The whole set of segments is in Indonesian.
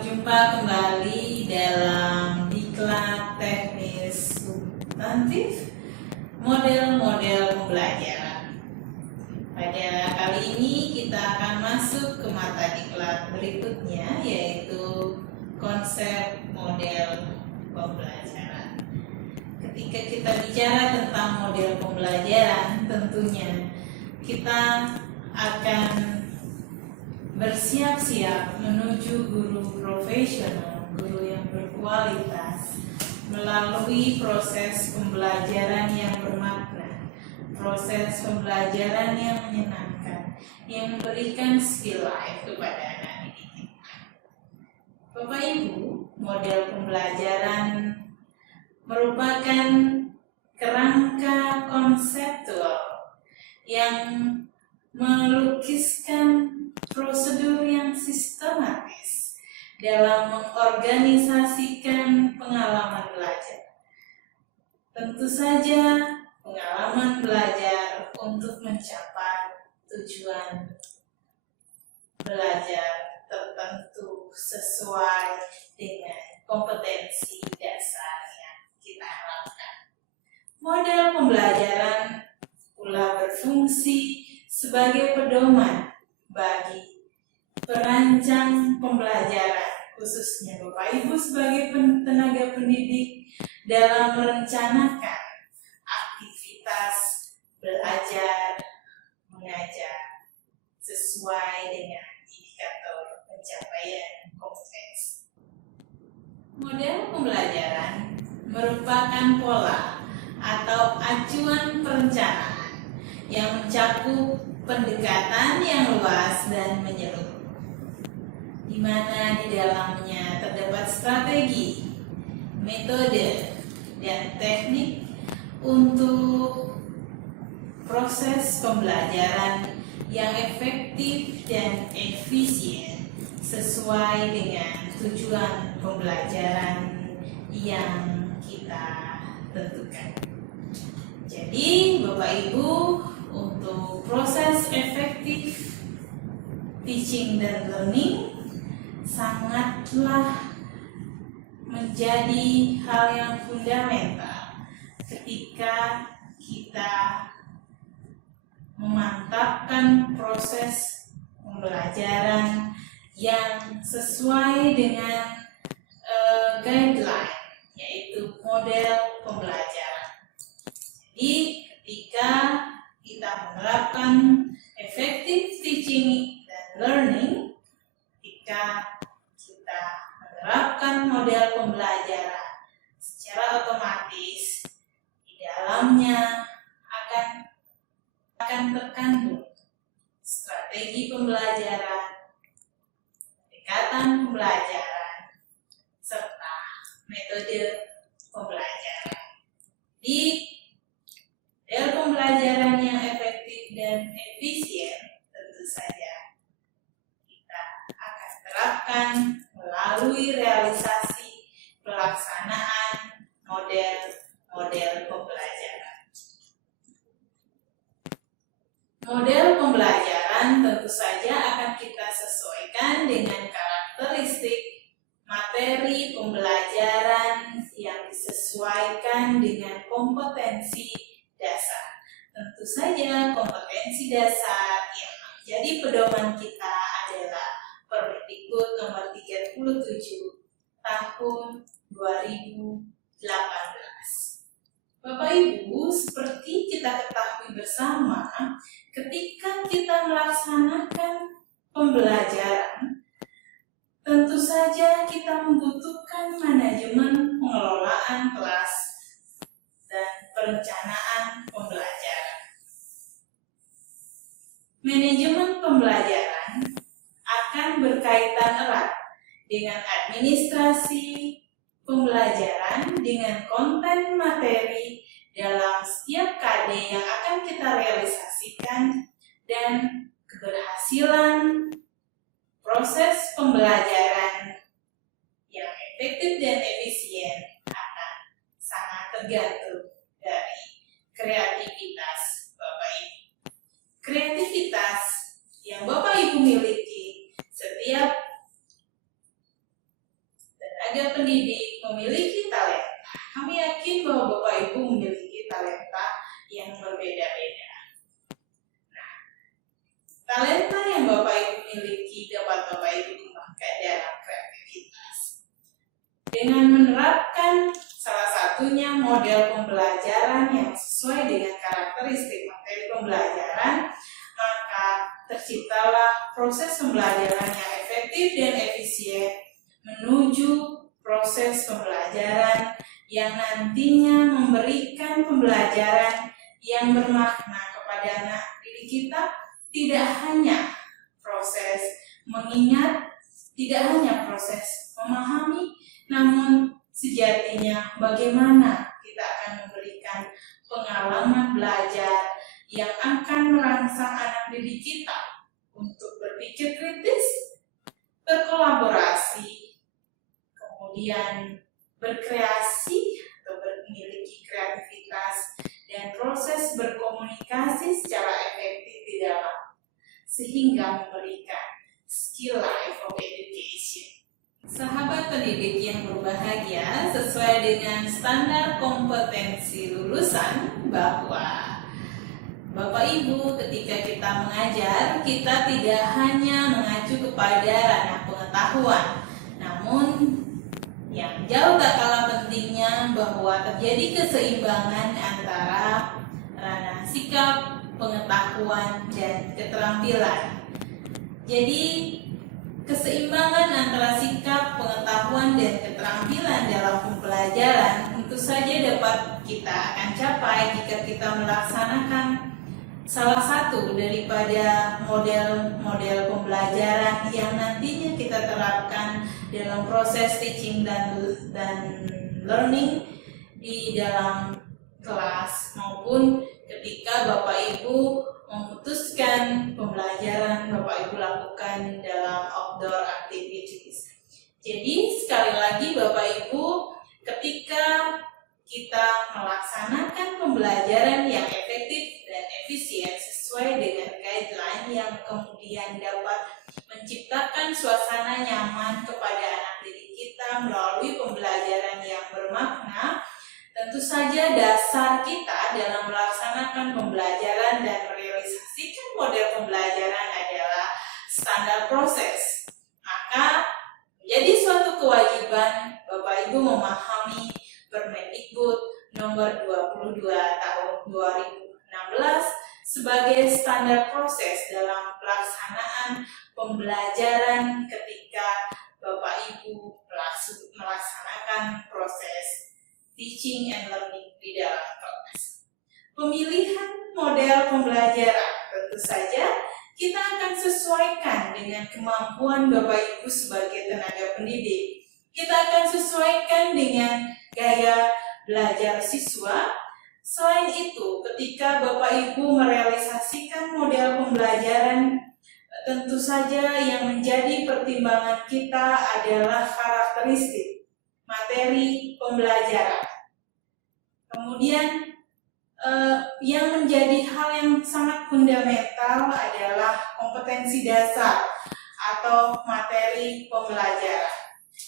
berjumpa kembali dalam Diklat Teknis Substantif Model-model pembelajaran. Pada kali ini kita akan masuk ke mata diklat berikutnya, yaitu konsep model pembelajaran. Ketika kita bicara tentang model pembelajaran, tentunya kita akan bersiap-siap menuju guru profesional, guru yang berkualitas, melalui proses pembelajaran yang bermakna, proses pembelajaran yang menyenangkan, yang memberikan skill life kepada anak didik kita. Bapak Ibu, model pembelajaran merupakan kerangka konseptual yang melukiskan prosedur yang sistematis dalam mengorganisasikan pengalaman belajar. Tentu saja pengalaman belajar untuk mencapai tujuan belajar tertentu sesuai dengan kompetensi dasar yang kita harapkan. Model pembelajaran pula berfungsi sebagai pedoman bagi perancang pembelajaran, khususnya Bapak Ibu sebagai tenaga pendidik dalam merencanakan aktivitas belajar mengajar sesuai dengan indikator pencapaian kompetensi. Model pembelajaran merupakan pola atau acuan perencanaan yang mencakup pendekatan yang luas dan menyeluruh, di mana di dalamnya terdapat strategi, metode, dan teknik untuk proses pembelajaran yang efektif dan efisien sesuai dengan tujuan pembelajaran yang kita tentukan. Jadi, Bapak Ibu, untuk proses efektif teaching dan learning sangatlah menjadi hal yang fundamental ketika kita memantapkan proses pembelajaran yang sesuai dengan guideline, yaitu model pembelajaran. Jadi ketika kita menerapkan effective teaching dan learning, ketika kita menerapkan model pembelajaran secara otomatis, di dalamnya akan terkandung strategi pembelajaran, pendekatan pembelajaran, serta metode pembelajaran. Di model pembelajaran yang efektif dan efisien tentu saja kita akan terapkan melalui realisasi pelaksanaan model pembelajaran. Model pembelajaran tentu saja akan kita sesuaikan dengan karakteristik materi pembelajaran yang disesuaikan dengan kompetensi dasar. Tentu saja kompetensi dasar yang menjadi pedoman kita adalah Permendikbud nomor 37 tahun 2018. Bapak Ibu, seperti kita ketahui bersama, ketika kita melaksanakan pembelajaran, tentu saja kita membutuhkan manajemen pengelolaan kelas dan perencanaan pembelajaran. Manajemen pembelajaran akan berkaitan erat dengan administrasi pembelajaran, dengan konten materi dalam setiap KD yang akan kita realisasikan, dan keberhasilan proses pembelajaran yang efektif dan efisien akan sangat tergantung dari kreativitas Bapak Ibu. Kreativitas yang Bapak Ibu miliki setiap tenaga pendidik memiliki talenta. Kami yakin bahwa Bapak Ibu memiliki talenta yang berbeda-beda. Nah, talenta yang Bapak Ibu miliki dapat Bapak Ibu kembangkan dalam kreativitas. Dengan menerapkan salah satunya model pembelajaran yang sesuai dengan karakteristik materi pembelajaran, maka terciptalah proses pembelajaran yang efektif dan efisien menuju proses pembelajaran yang nantinya memberikan pembelajaran yang bermakna kepada anak didik kita, tidak hanya proses mengingat, tidak hanya proses memahami, namun sejatinya bagaimana kita akan memberikan pengalaman belajar yang akan merangsang anak didik kita untuk berpikir kritis, berkolaborasi, kemudian berkreasi atau memiliki kreativitas, dan proses berkomunikasi secara efektif di dalam, sehingga memberikan skill life of education. Sahabat pendidik yang berbahagia, sesuai dengan standar kompetensi lulusan bahwa Bapak Ibu ketika kita mengajar, kita tidak hanya mengacu kepada ranah pengetahuan, namun yang jauh tak kalah pentingnya bahwa terjadi keseimbangan antara ranah sikap, pengetahuan, dan keterampilan. Jadi keseimbangan antara sikap, pengetahuan, dan keterampilan dalam pembelajaran tentu saja dapat kita akan capai jika kita melaksanakan salah satu daripada model-model pembelajaran yang nantinya kita terapkan dalam proses teaching dan learning di dalam kelas maupun ketika Bapak Ibu memutuskan pembelajaran Bapak Ibu lakukan dalam outdoor activities. Jadi sekali lagi Bapak Ibu, ketika kita melaksanakan pembelajaran yang efektif dan efisien sesuai dengan guideline yang kemudian dapat menciptakan suasana nyaman kepada anak didik kita melalui pembelajaran yang bermakna, tentu saja dasar kita dalam melaksanakan pembelajaran dan merealisasikan model pembelajaran adalah standar proses. Maka menjadi suatu kewajiban Bapak Ibu memahami Permendikbud nomor 22 tahun 2016 sebagai standar proses dalam pelaksanaan pembelajaran ketika Bapak Ibu melaksanakan proses teaching and learning di dalam kelas. Pemilihan model pembelajaran tentu saja kita akan sesuaikan dengan kemampuan Bapak Ibu sebagai tenaga pendidik. Kita akan sesuaikan dengan gaya belajar siswa. Selain itu, ketika Bapak Ibu merealisasikan model pembelajaran, tentu saja yang menjadi pertimbangan kita adalah karakteristik materi pembelajaran. Kemudian yang menjadi hal yang sangat fundamental adalah kompetensi dasar atau materi pembelajaran.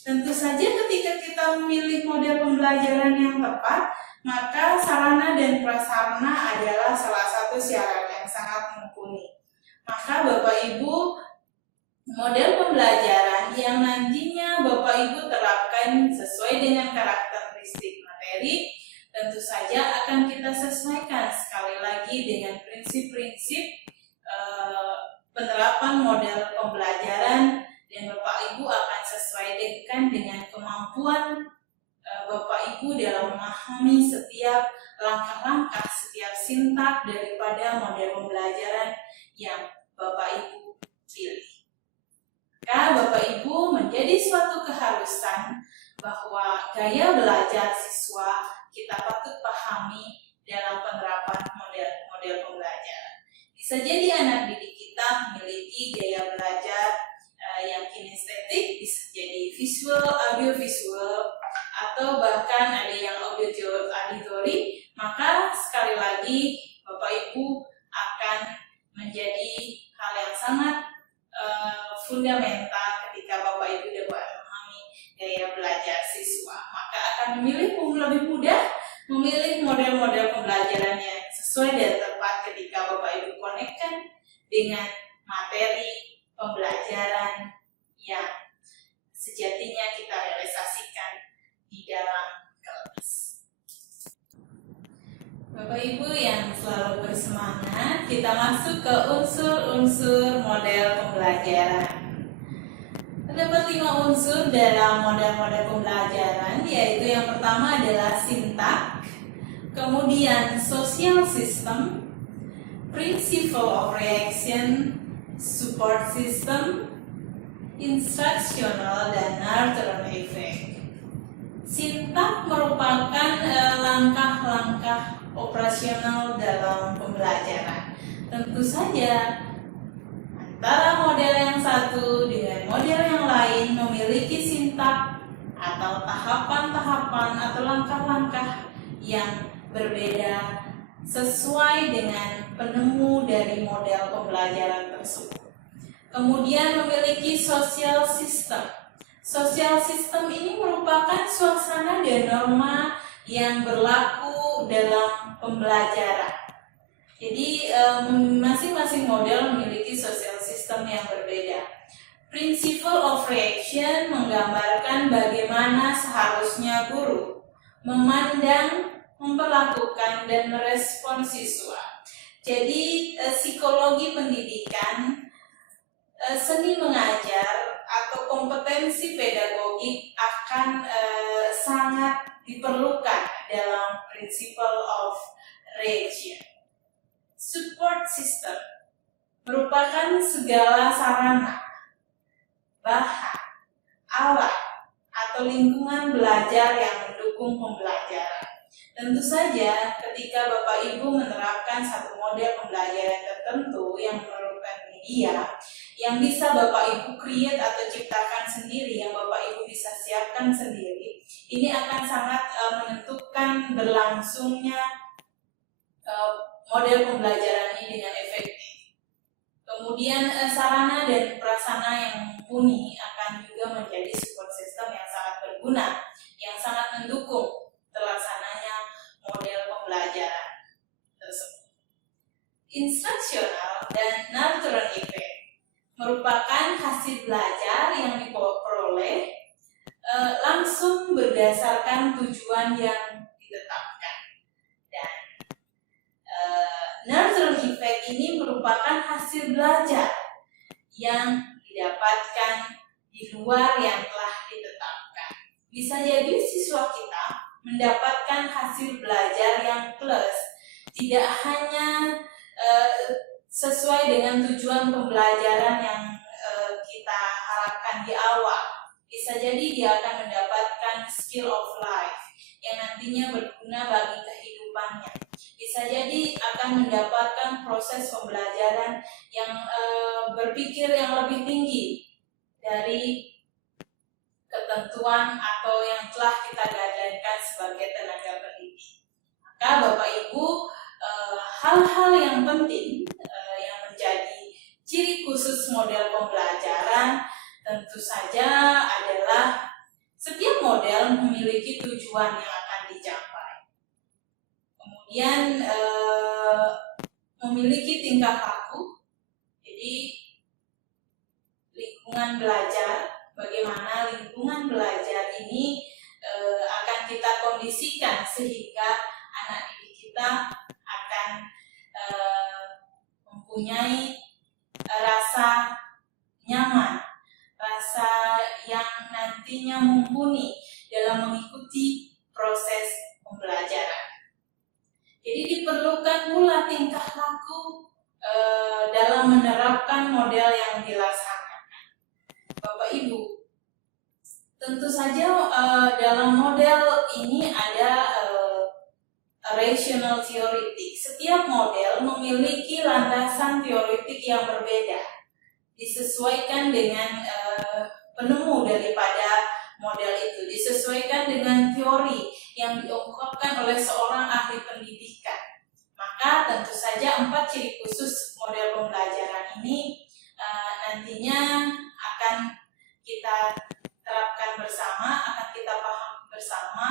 Tentu saja ketika kita memilih model pembelajaran yang tepat, maka sarana dan prasarana adalah salah satu syarat yang sangat mumpuni. Maka Bapak Ibu, model pembelajaran yang nantinya Bapak Ibu terapkan sesuai dengan karakteristik materi, tentu saja akan kita sesuaikan sekali lagi dengan prinsip-prinsip penerapan model pembelajaran, dan Bapak Ibu akan sesuaikan dengan kemampuan Bapak Ibu dalam memahami setiap langkah-langkah, setiap sintak daripada model pembelajaran yang Bapak Ibu pilih. Maka Bapak Ibu menjadi suatu keharusan bahwa gaya belajar siswa kita patut pahami dalam penerapan model pembelajaran. Bisa jadi anak didik kita memiliki gaya belajar yang kinestetik, bisa jadi visual, audiovisual, atau bahkan ada yang auditory. Maka sekali lagi Bapak Ibu akan menjadi hal yang sangat fundamental ketika Bapak Ibu dapat memahami gaya belajar siswa. Maka akan lebih mudah memilih model-model pembelajaran yang sesuai dan tepat ketika Bapak Ibu konekkan dengan materi pembelajaran yang sejatinya kita realisasikan di dalam kelas. Bapak Ibu yang selalu bersemangat, kita masuk ke unsur-unsur model pembelajaran. Terdapat 5 unsur dalam model-model pembelajaran, yaitu yang pertama adalah sintak, kemudian social system, principle of reaction, support system, instructional, dan nurturing effect. Sintak merupakan langkah-langkah operasional dalam pembelajaran. Tentu saja antara model yang satu dengan model yang lain memiliki sintak atau tahapan-tahapan atau langkah-langkah yang berbeda sesuai dengan penemu dari model pembelajaran tersebut. Kemudian memiliki social system. Social system ini merupakan suasana dan norma yang berlaku dalam pembelajaran. Jadi masing-masing model memiliki social system yang berbeda. Principle of reaction menggambarkan bagaimana seharusnya guru memandang, memperlakukan, dan merespon siswa. Jadi psikologi pendidikan, seni mengajar, atau kompetensi pedagogik akan sangat diperlukan dalam principle of reaction. Support system merupakan segala sarana, bahan, alat, atau lingkungan belajar yang mendukung pembelajaran. Tentu saja ketika Bapak Ibu menerapkan satu model pembelajaran tertentu yang memerlukan media yang bisa Bapak Ibu create atau ciptakan sendiri, yang Bapak Ibu bisa siapkan sendiri, ini akan sangat menentukan berlangsungnya model pembelajaran ini dengan efektif. Kemudian sarana dan prasarana yang mumpuni akan juga menjadi support system yang sangat berguna, yang sangat mendukung terlaksananya model pembelajaran tersebut. Instructional dan nurturing effect merupakan hasil belajar yang diperoleh langsung berdasarkan tujuan yang ditetapkan. Dan nurturing effect ini merupakan hasil belajar yang didapatkan di luar yang telah ditetapkan. Bisa jadi siswa kita mendapatkan hasil belajar yang plus, tidak hanya sesuai dengan tujuan pembelajaran yang kita harapkan di awal. Bisa jadi dia akan mendapatkan skill of life yang nantinya berguna bagi kehidupannya. Bisa jadi akan mendapatkan proses pembelajaran yang berpikir yang lebih tinggi dari ketentuan atau yang telah kita guideline-kan sebagai tenaga pendidik. Maka Bapak Ibu, hal-hal yang penting yang menjadi ciri khusus model pembelajaran tentu saja adalah setiap model memiliki tujuan yang akan dicapai. Kemudian memiliki tingkah laku, jadi lingkungan belajar, bagaimana lingkungan belajar ini akan kita kondisikan sehingga anak didik kita akan mempunyai rasa nyaman, rasa yang nantinya mumpuni dalam mengikuti proses pembelajaran. Jadi diperlukan pula tingkah laku dalam menerapkan model yang dilaksanakan. Bapak Ibu, tentu saja dalam model ini ada rational theoretic. Setiap model memiliki landasan teoretik yang berbeda, disesuaikan dengan penemu daripada model itu, disesuaikan dengan teori yang diungkapkan oleh seorang ahli pendidikan. Maka tentu saja 4 ciri khusus model pembelajaran ini nantinya akan kita terapkan bersama akan kita pahami bersama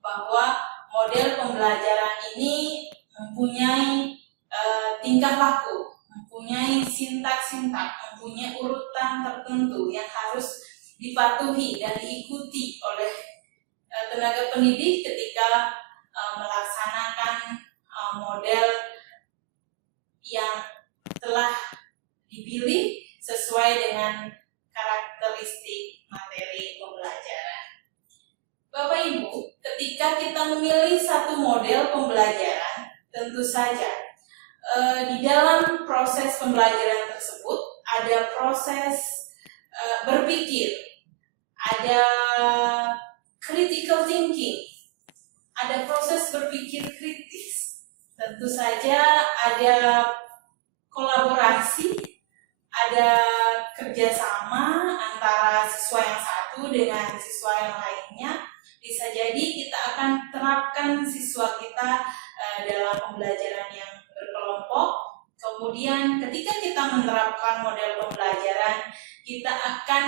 bahwa model pembelajaran ini mempunyai tingkah laku, mempunyai sintak-sintak, mempunyai urutan tertentu yang harus dipatuhi dan diikuti oleh tenaga pendidik ketika melaksanakan model yang telah dipilih sesuai dengan karakteristik materi pembelajaran. Bapak Ibu, ketika kita memilih satu model pembelajaran, tentu saja di dalam proses pembelajaran tersebut ada proses berpikir, ada critical thinking, ada proses berpikir kritis. Tentu saja ada kolaborasi, ada kerjasama antara siswa yang satu dengan siswa yang lainnya. Bisa jadi kita akan terapkan siswa kita dalam pembelajaran yang berkelompok. Kemudian ketika kita menerapkan model pembelajaran, kita akan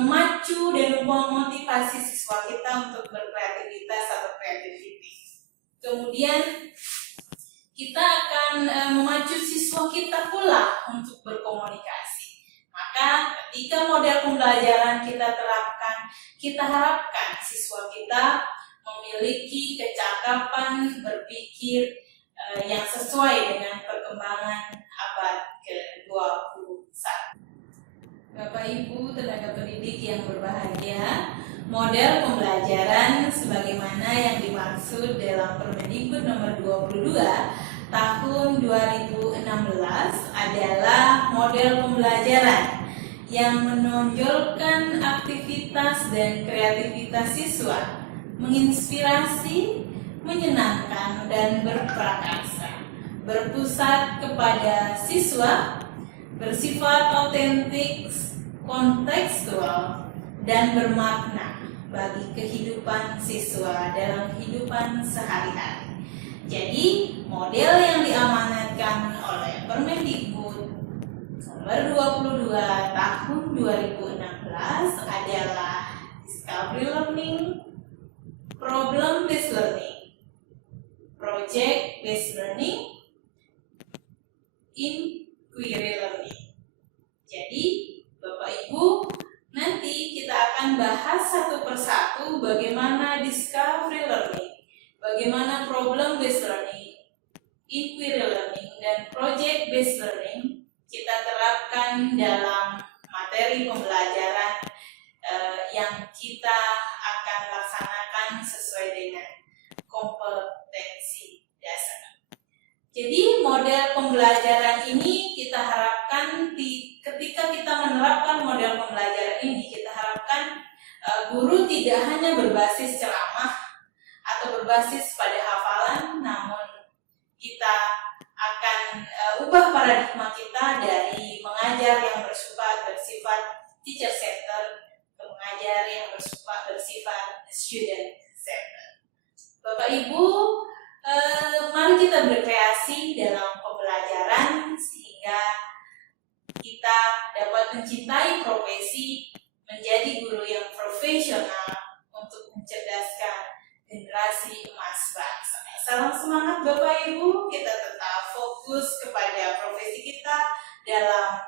memacu dan memotivasi siswa kita untuk berkreativitas atau kreativiti. Kemudian kita akan memacu siswa kita pula untuk berkomunikasi. Maka ketika model pembelajaran kita terapkan, kita harapkan siswa kita memiliki kecakapan berpikir yang sesuai dengan perkembangan abad ke-21. Bapak Ibu tenaga pendidik yang berbahagia, model pembelajaran sebagaimana yang dimaksud dalam Permendikbud nomor 22 tahun 2016 adalah model pembelajaran yang menonjolkan aktivitas dan kreativitas siswa, menginspirasi, menyenangkan, dan berprakarsa, berpusat kepada siswa, bersifat autentik, kontekstual, dan bermakna bagi kehidupan siswa dalam kehidupan sehari-hari. Jadi, model yang diamanatkan oleh Permendikbud nomor 22 tahun 2016 adalah Discovery Learning, Problem Based Learning, Project Based Learning, Inquiry Learning. Jadi, Bapak Ibu, nanti kita akan bahas satu persatu bagaimana Discovery Learning, bagaimana Problem Based Learning, Inquiry Learning, dan Project Based Learning kita terapkan dalam materi pembelajaran yang kita akan laksanakan sesuai dengan kompetensi dasar. Jadi model pembelajaran ini kita harapkan ketika kita menerapkan model pembelajaran ini, kita harapkan guru tidak hanya berbasis ceramah atau berbasis pada hafalan, namun kita akan ubah paradigma kita dari mengajar yang bersifat teacher center ke mengajar yang bersifat student center. Bapak Ibu, mari kita berkreasi dalam pembelajaran sehingga kita dapat mencintai profesi, menjadi guru yang profesional untuk mencerdaskan generasi emas bangsa. Salam semangat Bapak Ibu, kita tetap fokus kepada profesi kita dalam